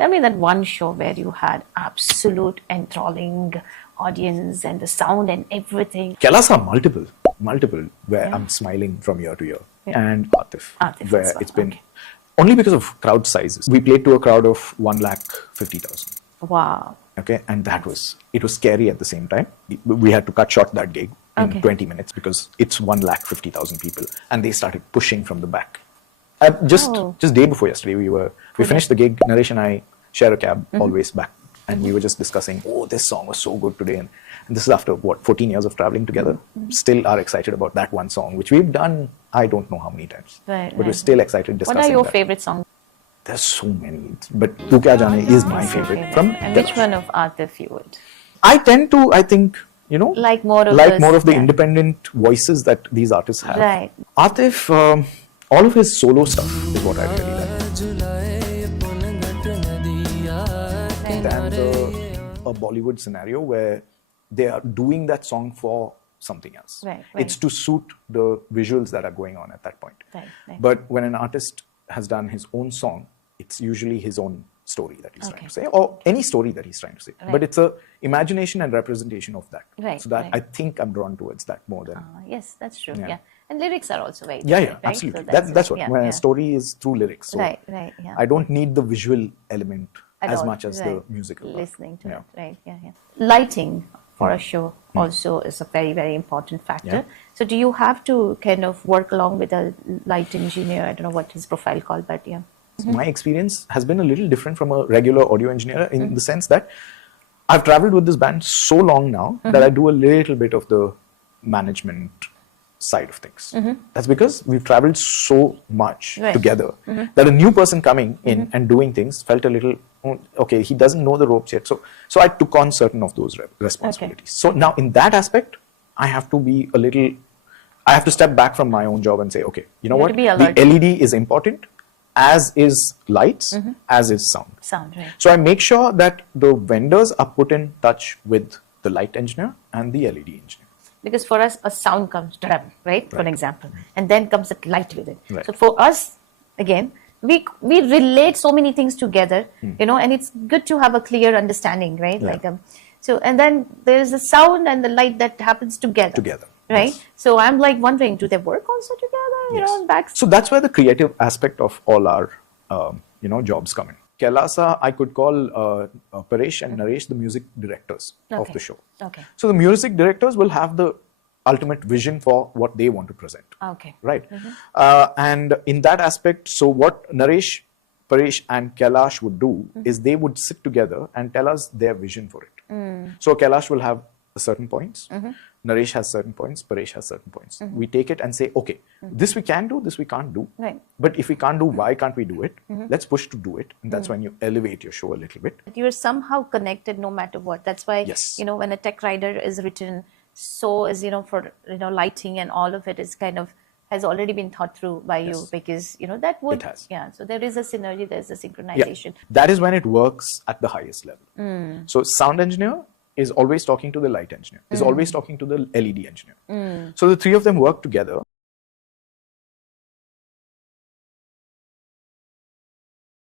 Tell me that one show where you had absolute enthralling audience and the sound and everything. Kailasa, multiple, where I'm smiling from year to year. And Atif, where it's been only because of crowd sizes. We played to a crowd of 150,000. Wow. Okay, and it was scary at the same time. We had to cut short that gig in 20 minutes because it's 150,000 people, and they started pushing from the back. Just day before yesterday, we finished the gig. Naresh and I share a cab always back, and we were just discussing, this song was so good today, and this is after 14 years of traveling together. Still are excited about that one song, which we've done I don't know how many times, but we're still excited discussing. What are your favorite songs? There's so many, but Tu Kya Jaane is my favorite. And which one of Atif you would? I tend to, I think, like more of the independent voices that these artists have. Right. Atif, all of his solo stuff is what I really like. Than a Bollywood scenario where they are doing that song for something else. Right. It's to suit the visuals that are going on at that point. Right. But when an artist has done his own song, it's usually his own story that he's trying to say, or any story that he's trying to say. But it's a imagination and representation of that. Right. So that I think I'm drawn towards that more than. Yes, that's true. Yeah. And lyrics are also very different, right? Absolutely. So that's what when a story is through lyrics. So right. I don't need the visual element as all, much as the musical. Listening to it. Right. Lighting for a show also is a very, very important factor. So do you have to kind of work along with a light engineer? I don't know what his profile called, but My experience has been a little different from a regular audio engineer in the sense that I've traveled with this band so long now that I do a little bit of the management side of things. That's because we've traveled so much together that a new person coming in and doing things felt a little, okay, he doesn't know the ropes yet. So I took on certain of those responsibilities. So now in that aspect, I have to step back from my own job and say, okay, you know what? The LED is important, as is lights, as is sound. So I make sure that the vendors are put in touch with the light engineer and the LED engineer. Because for us, a sound comes, right? For an example. And then comes the light with it. So for us, again, we relate so many things together, and it's good to have a clear understanding, right? And then there's the sound and the light that happens together. Right? Yes. So I'm like wondering, do they work also together, So that's where the creative aspect of all our, jobs come in. Kailasa, I could call Paresh and Naresh the music directors of the show. So the music directors will have the ultimate vision for what they want to present. Right? And in that aspect, so what Naresh, Paresh and Kailash would do is they would sit together and tell us their vision for it. So Kailash will have certain points. Naresh has certain points, Paresh has certain points. We take it and say, okay, this we can do, this we can't do. But if we can't do, why can't we do it? Let's push to do it. And that's when you elevate your show a little bit. You're somehow connected no matter what. That's why, when a tech rider is written, so is, for, lighting and all of it is kind of, has already been thought through by you because, that would, so there is a synergy, there's a synchronization. That is when it works at the highest level. So sound engineer is always talking to the light engineer, is always talking to the LED engineer. So the three of them work together